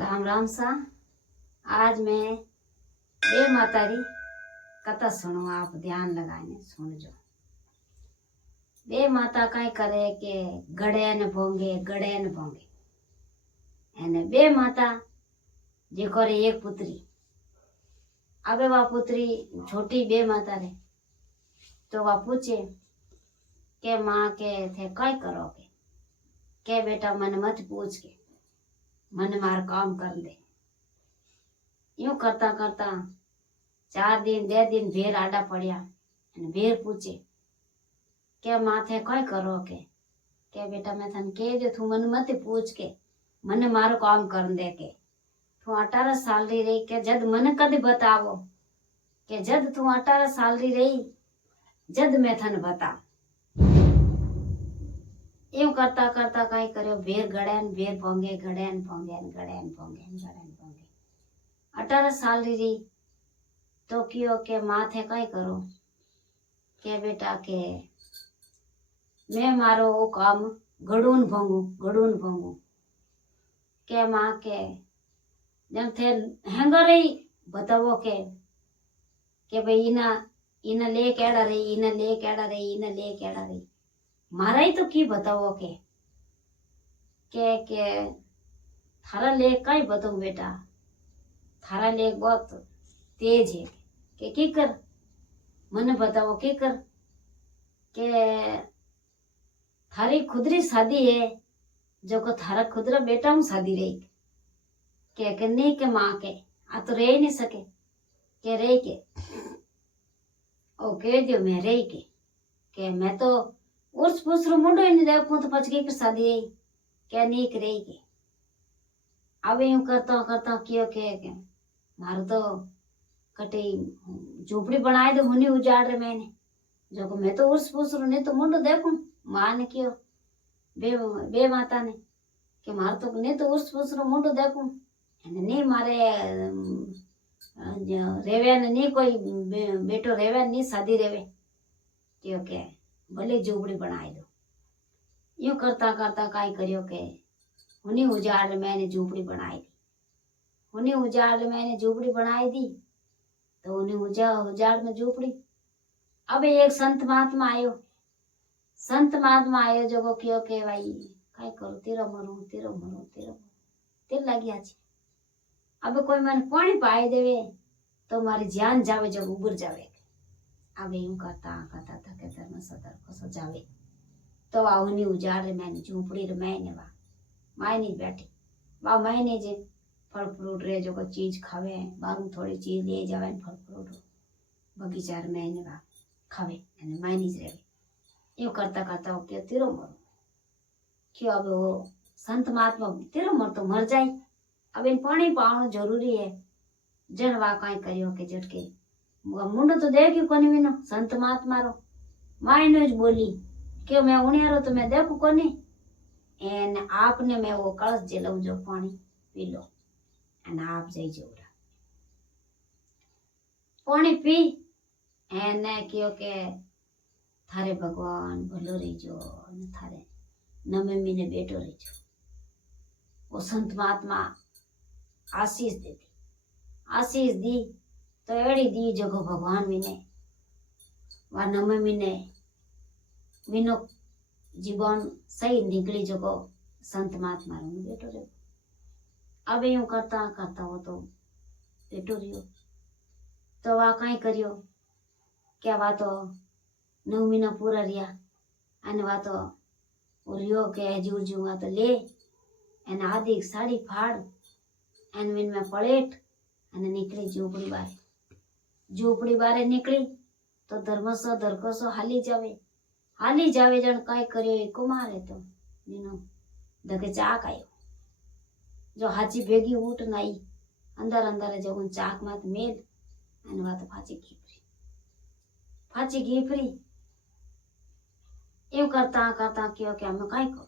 राम राम सा। आज मैं बे माता री कथा सुनू, आप ध्यान लगाने सुनजो। बे माता कई करे के गड़े न भोंगे एने बे माता जे करे एक पुत्री। अबे वा पुत्री छोटी बे माता रे तो वा पूछे के माँ के थे कई करोगे के बेटा मन मत पूछ के मन मार काम कर दे। यूं करता करता 4 दिन 2 दिन भेर आडा पड़िया। भेर पूछे के माथे कई करो के बेटा मैं थन कह दे तू मन मत पूछ के मन मारो काम कर दे के तू 18 साल री रही के जद मन कद बतावो के जद तू 18 साल री रही जद मैं थन बता। यूं करता करता कई करो भेर भेर पोंगे गड़ेन पोंगे 18 साल री तो कियो के माथे कई करो के बेटा के मैं मारो वो काम गड़ून भोंगू के माँ के जब थे हेंगर रही बतावो के भाई इना ले केड़ा रही मारा ही तो की बतावो के थारा ले कई बताऊ बेटा थारा लेक बहुत तेज है के की कर मन बताओ की कर के थारी खुदरी शादी है जो को थारा खुदरा बेटा हूँ शादी रही के नहीं के माँ के आ तो रह नहीं सके के रह के ओ कह दियो मैं रही के मैं तो उर्स पुस रो मुंडो ही नहीं देखूं तो पच के शादी रही के नहीं के रही के अब यूं करता कियो के मारो तो कटे झोपड़ी बनाए दो मुनी उजाड़ रे मैंने जो को मैं तो उर्स पुस रो नहीं तो मुंडो देखूं मां ने कियो बे माता ने के मार तो नहीं तो उर्स पुस रो मुंडो देखूं नहीं मारे रेवे नहीं कोई बेटो रेवे नहीं शादी रेवे क्योंकि भले झोपड़ी बनाए दो। यूं करता करता काई करियो के उन्हीं उजाड़ मैंने झोपड़ी बनाई दी। उन्हीं उजाड़ मैंने झोपड़ी बनाई दी तो उन्हीं उजाड़ में झोपड़ी। अब एक संत महात्मा आयो जो को कियो के भाई काई करो तेरा मरो तेर लगी आछे। अब कोई मन पानी पाए देवे तो मारी जान जावे जब उबर जावे। अब यूं करता थके धर्म सदर कसो जावे तो वा उन्हीं उजाड़ मैंने झोपड़ी रे मैंने वा मायनी बैठी वा मायने जे फल फ्रूट रे जो को चीज खावे बारू थोड़ी चीज ले जावे फल फ्रूट बगीचा रे मैंने वा खावे एने मायनी ज रेवे। यूं करता करता वो के तेरो मरो क्यों अब वो संत महात्मा तेरो मर तो मर जाए अब इन पानी पावनो जरूरी है। जन वा काई करियो के झटके मुंडो तो देखी कोनी विनो संत महात्मा रो मायनो ज बोली क्यों मैं उन्यारो तो मैं देखू कोनी एन आपने मैं वो कलश जे लऊ जो पानी पी लो एन आप जई जोरा पानी पी एने क्यों के थारे भगवान भलो रहीजो थारे नमे मीने बेटो रहीजो। वो संत महात्मा आशीष दी तो एड़ी दी जो भगवान मीने वा नमे मीने मीनो जीवन सही निकली जो संत महात्मा रो बेटो रे। अब यूं करता करता वो तो बेटो रियो तो वा कई करियो क्या वा तो 9 महीना पूरा रिया अने वा तो रियो के जूआ तो ले एन आदि साड़ी फाड़ एन विन में पलेट अने निकली झोपड़ी बारे निकली तो धरकोसो हाली जावे जन काई करियो एक कुमार है तो दिनो दगे चाक आयो जो हाची भेगी उठ नाई अंदर जगन चाक मत मेल अने वा तो फाची घीपरी। यूं करता करता क्यों क्या मैं काई करूं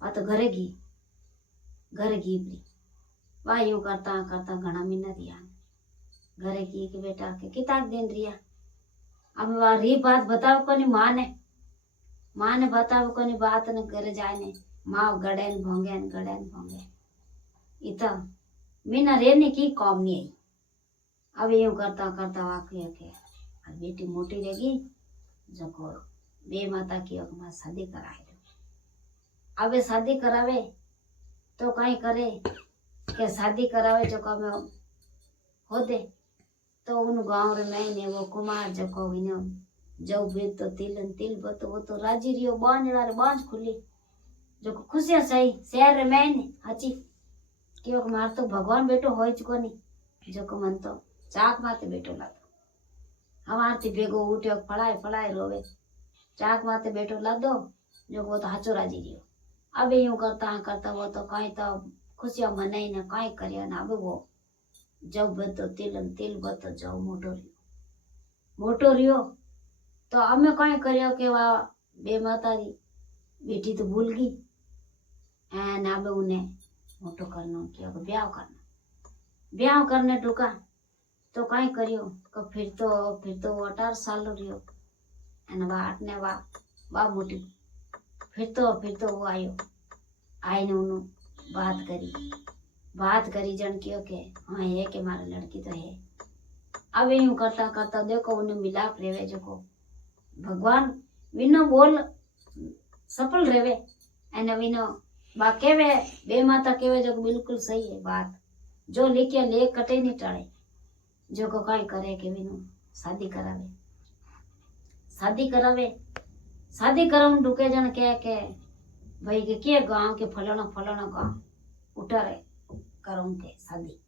वा तो घरे घीपरी वा यूं करता करता घना महीना रिया घरे की के बेटा के किताब दिन रिया। अब वा री बात बताओ कोनी माँ ने बताओ कोनी बात न करे जाए ने माँ गड़ेन भोंगे तो मीना रहने की काम नहीं आई। अब यूं करता करता वाकई के बेटी मोटी रहेगी जो को बे माता की मां शादी कराए। अब शादी करावे तो कहीं करे के शादी करावे जो को में हो दे तो उन गांव रे महीने वो कुमार जो को जब भी तो तिल बतो वो तो राजी रियो बांझड़ा रे बांझ खुली जो खुशियां सही शहर रे महीने हची क्यों मार तो भगवान बेटो होई चुको नहीं जो को मन तो चाक माते बेटो लादो हमार थी बेगो उठ्यो फड़ाए फड़ाए रोवे चाक माते बेटो लादो जो वो तो हाचो राजी रियो। अब यूं करता वो तो कहीं तो खुशियां मनाई ने कहीं करियो ना। अब वो जब बतो तिल बतो जो मोटो रियो तो अमे कहीं करियो के वा बे माता री बेटी तो भूल गई एन अब उन्हें मोटो करनो किया ब्याह करने टूका तो कहीं करियो तो फिर तो 18 साल रियो एन वा ने वा मोटी फिर तो वो आयो आई ने उन्हों बात करी जन कियो के हाँ है के मारे लड़की तो है। अब यूं करता देखो उन्हें मिलाप रेवे जो को भगवान विनो बोल सफल रेवे एने विनो बा केवे बे माता केवे जो बिल्कुल सही है बात जो लिखे ले कटे नहीं टाळे जो को कई करे के विनो शादी करावे ढुके जन के भाई के गांव के फलाना गांव उठारे करूं के शादी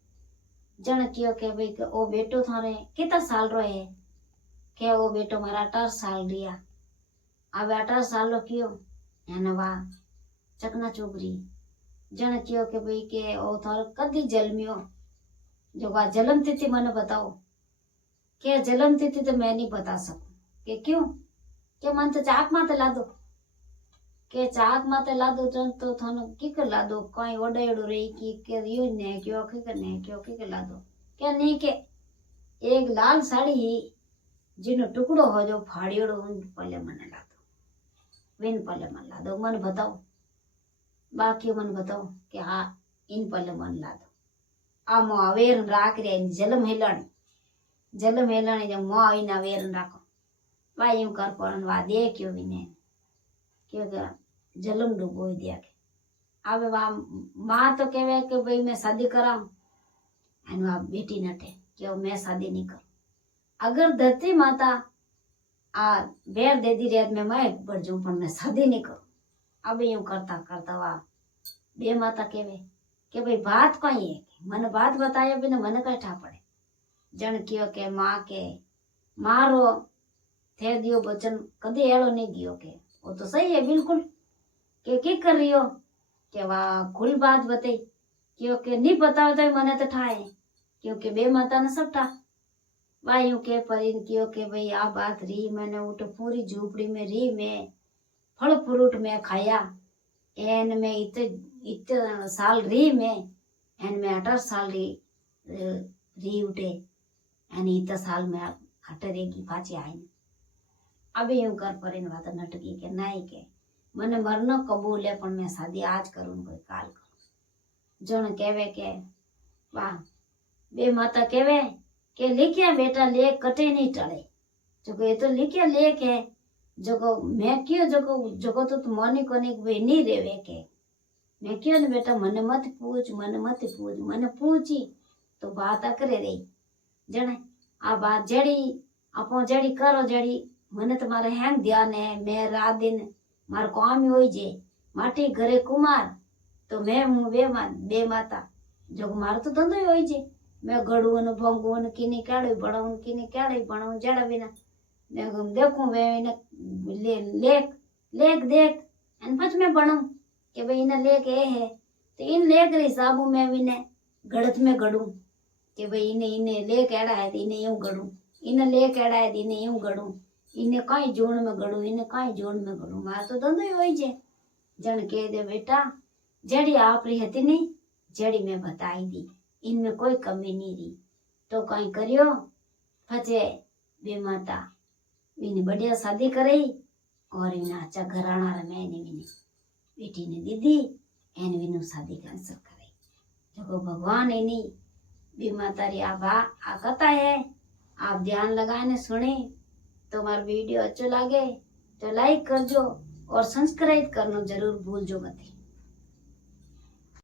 जन कियो के भाई के ओ बेटो थारे कितना साल रो है के ओ बेटो मारा 18 साल रिया। अब 18 साल रो कियो एने वा चकना चोगरी जन कियो के भाई के ओ थार कदी जन्मियो जो वा जन्म तिथि मने बताओ के जन्म तिथि तो मैं नहीं बता सकूं के क्यों के मन तो चाक माते ला दो के चाक माते ला दो जन तो थानो की कर ला दो कहीं ओडेड़ो रही की के रियो ने क्यों के ला दो के नहीं के एक लाल साड़ी ही जिनो टुकड़ो हो जो फाड़ियोड़ो उन पले मने ला दो विन पले मन ला दो मन बताओ बाकी मन बताओ कि हाँ इन पले मन ला दो आ मो अवेर राख रे जलम हेलाणी जब मो आईना अवेर राखो वा यूं कर पण वा दे क्यों विने क्यों जलम डूबो दिया के अब वा मां तो कहवे कि भाई मैं शादी कराऊं एन वा बेटी नटे क्यों मैं शादी नहीं करूं अगर धरती माता आ बेर दे दी रेत में मैं बढ़ जाऊं पर मैं शादी नहीं करूं। अब यूं करता वा बे माता कहवे कि भाई बात कहीं है मन बात बताया बिना मन कठा पड़े जन कियो के मां के मारो थे दियो बचन कदे एड़ो नहीं दियो के वो तो सही है बिल्कुल के की कर रियो के वा खुल बात बताई क्योंकि नहीं बताओ तो मने तो ठाए क्योंकि बे माता ने सब ठा वायु के परिन कियो के भाई आ बात री मैंने उठ पूरी झूपड़ी में री में फल फ्रूट में खाया एन में इत साल री में एन में 18 साल री उठे एन इत साल में हटरेगी पाची आई। अब यूं कर परिन बात नटकी के नहीं के मने मरनो कबूल है पर मैं शादी आज करूं कोई काल करूं जन कहवे के वाह बे माता कहवे के लिखिया बेटा ले कटे नहीं टले जो ये तो लिखिया लेख है जो मैं क्यों जो तो मनी कोनी वे नहीं रेवे के मैं क्यों न बेटा मने मत पूछ मने पूछी तो बात करे रही जने आ बात जड़ी आपो जड़ी करो जड़ी मने तुम्हारे हैंग ध्यान है मैं रात दिन मार काम ही होई जे माटी घरे कुमार तो मैं हूँ बे माता जो मार तो धंधो ही होई जे मैं गड़ून भंगून किनी काड़े बड़ाऊन किनी काड़े बनाऊं जड़ा बिना देखूं वे लेख देख एन पछ में बनाऊं कि भाई इन्हें लेख है तो इन लेख रे हिसाब में विने गड़त में गड़ूं कि भाई इन्हें लेख एड़ा है तो इन्हें यूं गड़ूं इन्हें लेख एड़ा है तो इन्हें यूं गड़ूं इन्हें कई जोड़ में गड़ू इन्हें कई जोड़ में गड़ू मार तो धंधो ही होई जे जन कह दे बेटा जड़ी आप रही हती नहीं जड़ी मैं बताई दी इनमें कोई कमी नहीं रही तो कहीं करियो फचे बे माता इन्हें बढ़िया शादी करे और इन्हें अच्छा घराना रे मैंने बेटी ने दीदी एन विनु शादी कैंसिल करे जो जको भगवान है नहीं बीमा तारी आ कथा है। आप ध्यान लगाने सुने तो हमारा वीडियो अच्छो लगे तो लाइक करजो और सब्सक्राइब करना जरूर भूलजो मत।